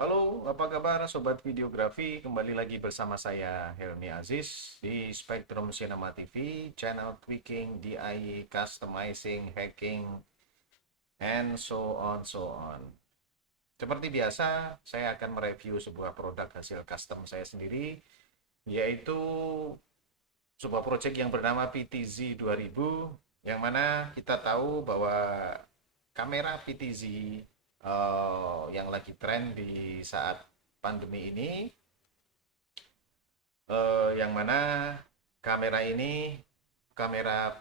Halo, apa kabar Sobat Videografi? Kembali lagi bersama saya Helmi Aziz di Spectrum Cinema TV, channel tweaking, DIY, customizing, hacking, and so on. Seperti biasa, saya akan mereview sebuah produk hasil custom saya sendiri, yaitu sebuah project yang bernama PTZ 2000, yang mana kita tahu bahwa kamera PTZ yang lagi tren di saat pandemi ini, yang mana kamera ini kamera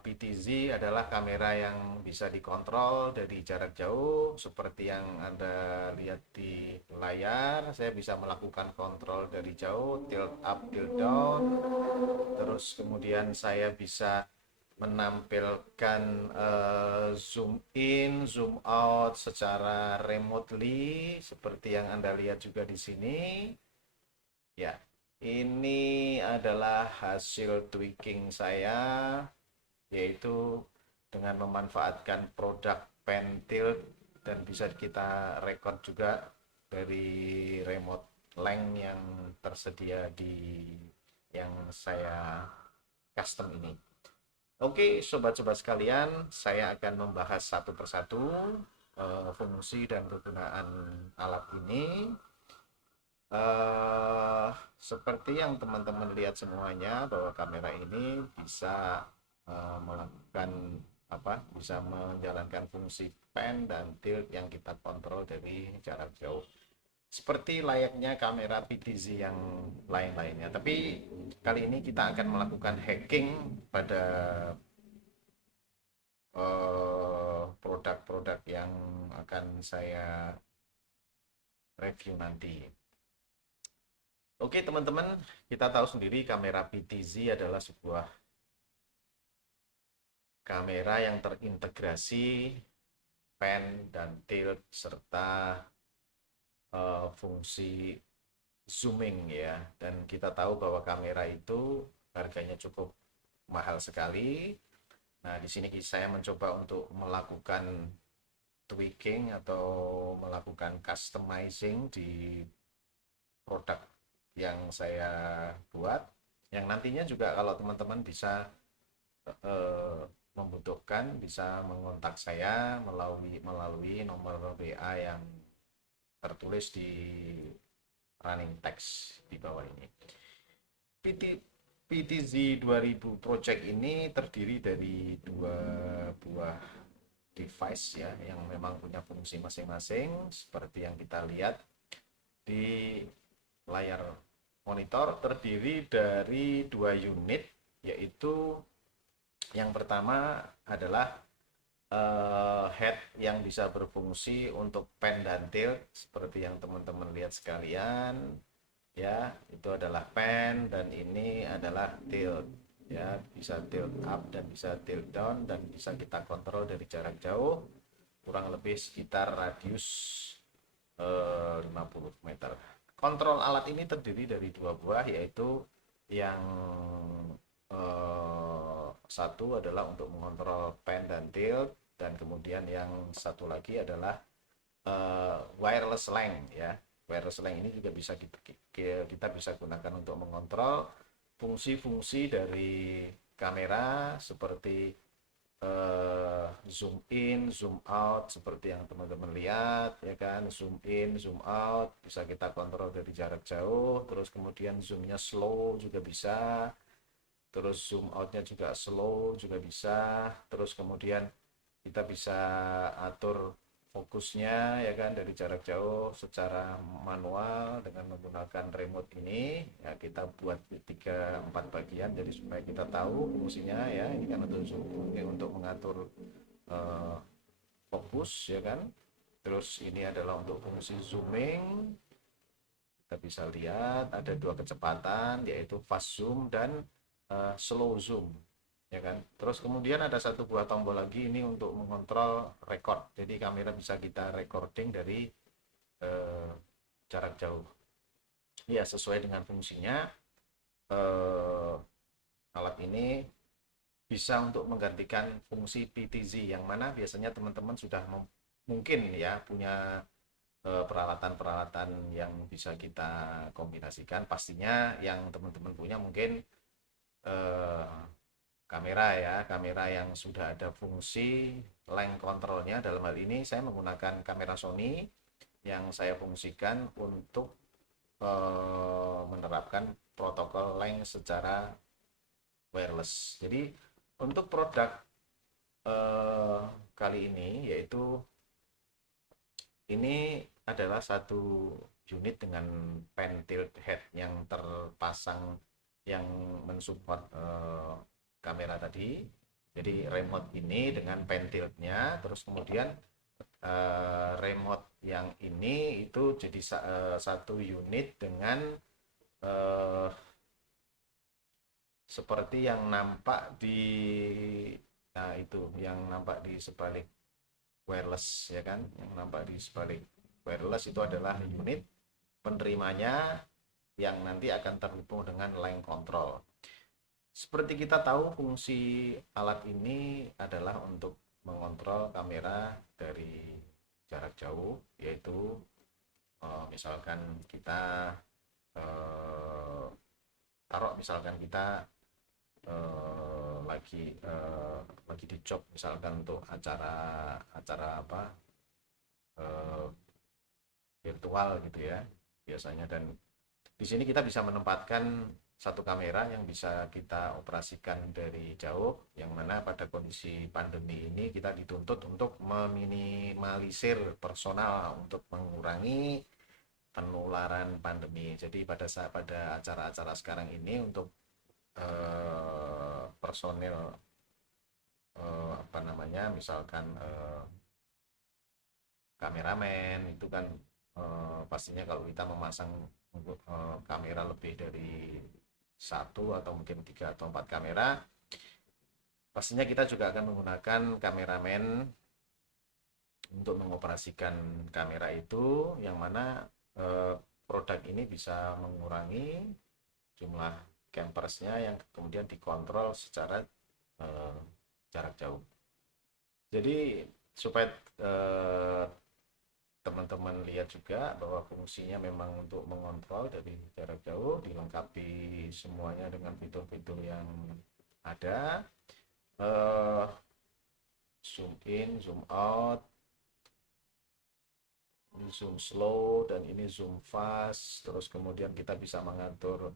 PTZ adalah kamera yang bisa dikontrol dari jarak jauh seperti yang Anda lihat di layar. Saya bisa melakukan kontrol dari jauh, tilt up, tilt down. Terus kemudian saya bisa menampilkan zoom in, zoom out secara remotely seperti yang Anda lihat juga di sini. Ya, ini adalah hasil tweaking saya, yaitu dengan memanfaatkan produk pen tilt dan bisa kita record juga dari remote length yang tersedia di yang saya custom ini. Oke, sobat-sobat sekalian, saya akan membahas satu persatu fungsi dan kegunaan alat ini. Seperti yang teman-teman lihat semuanya, bahwa kamera ini bisa melakukan bisa menjalankan fungsi pan dan tilt yang kita kontrol dari jarak jauh. Seperti layaknya kamera PTZ yang lain-lainnya. Tapi kali ini kita akan melakukan hacking pada produk-produk yang akan saya review nanti. Oke teman-teman, kita tahu sendiri kamera PTZ adalah sebuah kamera yang terintegrasi pan dan tilt serta fungsi zooming ya. Dan kita tahu bahwa kamera itu harganya cukup mahal sekali. Nah, di sini saya mencoba untuk melakukan tweaking atau melakukan customizing di produk yang saya buat, yang nantinya juga kalau teman-teman bisa membutuhkan bisa mengontak saya melalui nomor WA yang tertulis di running text di bawah ini. PTZ 2000 Project ini terdiri dari dua buah device ya, yang memang punya fungsi masing-masing seperti yang kita lihat di layar monitor. Terdiri dari dua unit, yaitu yang pertama adalah head yang bisa berfungsi untuk pen dan tilt seperti yang teman-teman lihat sekalian ya. Itu adalah pen dan ini adalah tilt ya, bisa tilt up dan bisa tilt down dan bisa kita kontrol dari jarak jauh, kurang lebih sekitar radius 50 meter. Kontrol alat ini terdiri dari dua buah, yaitu yang satu adalah untuk mengontrol pen dan tilt, dan kemudian yang satu lagi adalah wireless length ya. Wireless length ini juga bisa kita bisa gunakan untuk mengontrol fungsi-fungsi dari kamera seperti zoom in, zoom out seperti yang teman-teman lihat ya kan. Zoom in, zoom out bisa kita kontrol dari jarak jauh, terus kemudian zoomnya slow juga bisa, terus zoom outnya juga slow juga bisa, terus kemudian kita bisa atur fokusnya ya kan dari jarak jauh secara manual dengan menggunakan remote ini ya. Kita buat 3-4 bagian jadi supaya kita tahu fungsinya ya. Ini kan untuk zoom, ini untuk mengatur eh, fokus ya kan. Terus ini adalah untuk fungsi zooming. Kita bisa lihat ada dua kecepatan, yaitu fast zoom dan slow zoom ya kan. Terus kemudian ada satu buah tombol lagi ini untuk mengontrol record. Jadi kamera bisa kita recording dari eh, jarak jauh. Ya, sesuai dengan fungsinya, eh, alat ini bisa untuk menggantikan fungsi PTZ, yang mana biasanya teman-teman sudah mungkin ya punya peralatan-peralatan yang bisa kita kombinasikan. Pastinya yang teman-teman punya mungkin eh, kamera ya, kamera yang sudah ada fungsi lens controlnya. Dalam hal ini saya menggunakan kamera Sony yang saya fungsikan untuk menerapkan protokol lens secara wireless. Jadi untuk produk eh, kali ini yaitu ini adalah satu unit dengan pen tilt head yang terpasang yang mensupport kamera tadi. Jadi remote ini dengan pen tiltnya, terus kemudian remote yang ini itu jadi satu unit dengan eh, seperti yang nampak di nah itu yang nampak di sebalik wireless ya kan, yang nampak di sebalik wireless itu adalah unit penerimanya yang nanti akan terhubung dengan line control. Seperti kita tahu fungsi alat ini adalah untuk mengontrol kamera dari jarak jauh, yaitu misalkan kita eh, taruh misalkan kita lagi di job misalkan untuk acara acara apa eh, virtual gitu ya biasanya, dan di sini kita bisa menempatkan satu kamera yang bisa kita operasikan dari jauh, yang mana pada kondisi pandemi ini kita dituntut untuk meminimalisir personal untuk mengurangi penularan pandemi. Jadi pada acara-acara sekarang ini untuk personil apa namanya misalkan kameramen itu kan pastinya kalau kita memasang kamera lebih dari satu atau mungkin tiga atau empat kamera, pastinya kita juga akan menggunakan kameramen untuk mengoperasikan kamera itu, yang mana produk ini bisa mengurangi jumlah campersnya yang kemudian dikontrol secara eh, jarak jauh. Jadi supaya eh, teman-teman lihat juga bahwa fungsinya memang untuk mengontrol dari jarak jauh, dilengkapi semuanya dengan fitur-fitur yang ada, eh, zoom in, zoom out, zoom slow, dan ini zoom fast. Terus kemudian kita bisa mengatur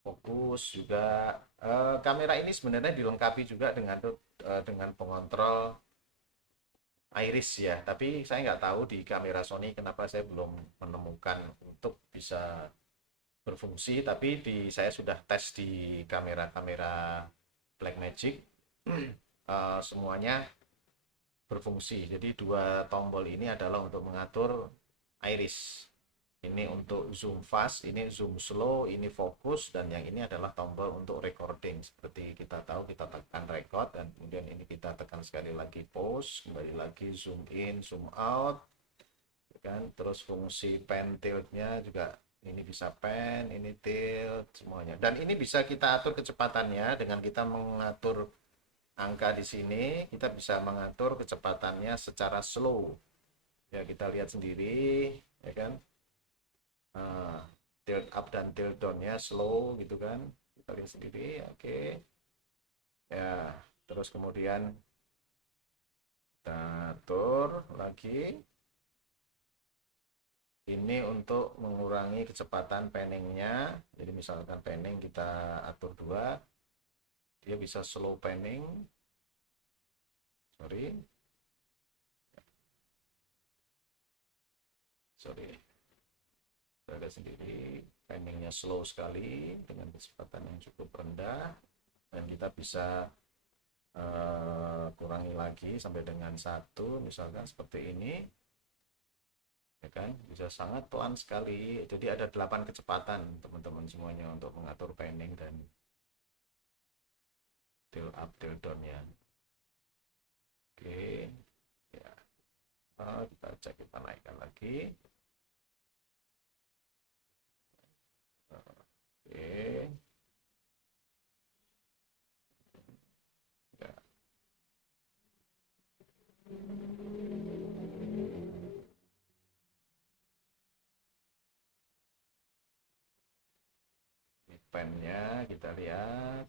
fokus juga. Kamera ini sebenarnya dilengkapi juga dengan pengontrol iris ya, tapi saya nggak tahu di kamera Sony kenapa saya belum menemukan untuk bisa berfungsi, tapi saya sudah tes di kamera-kamera Blackmagic, semuanya berfungsi. Jadi dua tombol ini adalah untuk mengatur iris. Ini untuk zoom fast, ini zoom slow, ini fokus, dan yang ini adalah tombol untuk recording. Seperti kita tahu, kita tekan record, dan kemudian ini kita tekan sekali lagi pause, kembali lagi zoom in, zoom out, kan. Terus fungsi pen tiltnya juga ini bisa pen, ini tilt, semuanya. Dan ini bisa kita atur kecepatannya dengan kita mengatur angka di sini, kita bisa mengatur kecepatannya secara slow. Ya, kita lihat sendiri, ya kan. Tilt up dan tilt down-nya slow gitu kan. Kita lihat sendiri, oke. Ya, terus kemudian kita atur lagi. Ini untuk mengurangi kecepatan panningnya. Jadi misalkan panning kita atur 2, dia bisa slow panning. Sorry. Kita sendiri panningnya slow sekali dengan kecepatan yang cukup rendah, dan kita bisa kurangi lagi sampai dengan 1, misalkan seperti ini. Ya kan, bisa sangat pelan sekali. Jadi ada 8 kecepatan teman-teman semuanya untuk mengatur panning dan tilt up tilt down ya. Oke ya, kita cek, kita naikkan lagi. Oke ya. pennya kita lihat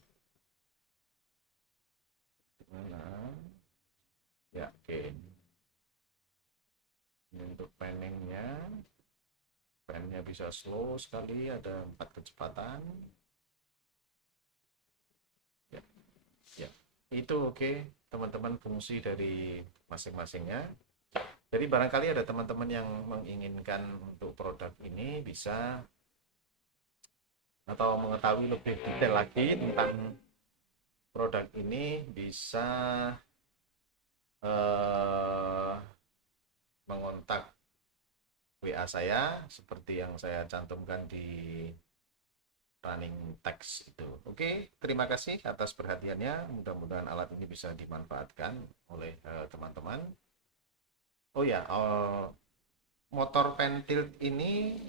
mana ya. Oke, ini untuk pennya bisa slow sekali, ada 4 kecepatan ya, ya. Itu oke teman-teman, fungsi dari masing-masingnya. Jadi barangkali ada teman-teman yang menginginkan untuk produk ini bisa atau mengetahui lebih detail lagi tentang produk ini bisa eh, mengontak WA saya seperti yang saya cantumkan di running text itu. Oke, terima kasih atas perhatiannya. Mudah-mudahan alat ini bisa dimanfaatkan oleh teman-teman. Oh ya, motor pentil ini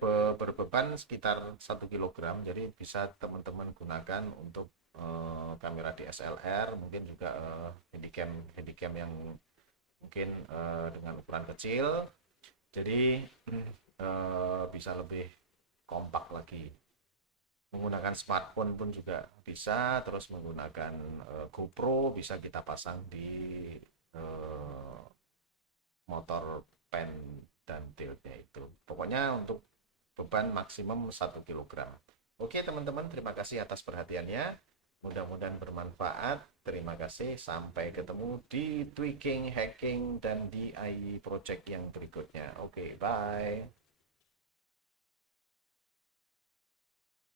berbeban sekitar 1 kg, jadi bisa teman-teman gunakan untuk kamera DSLR, mungkin juga handycam yang mungkin dengan ukuran kecil, jadi bisa lebih kompak lagi. Menggunakan smartphone pun juga bisa, terus menggunakan GoPro bisa kita pasang di motor pen dan tiltnya itu. Pokoknya untuk beban maksimum 1 kg. Oke teman-teman, terima kasih atas perhatiannya. Mudah-mudahan bermanfaat. Terima kasih. Sampai ketemu di tweaking, hacking, dan DIY project yang berikutnya. Oke, bye.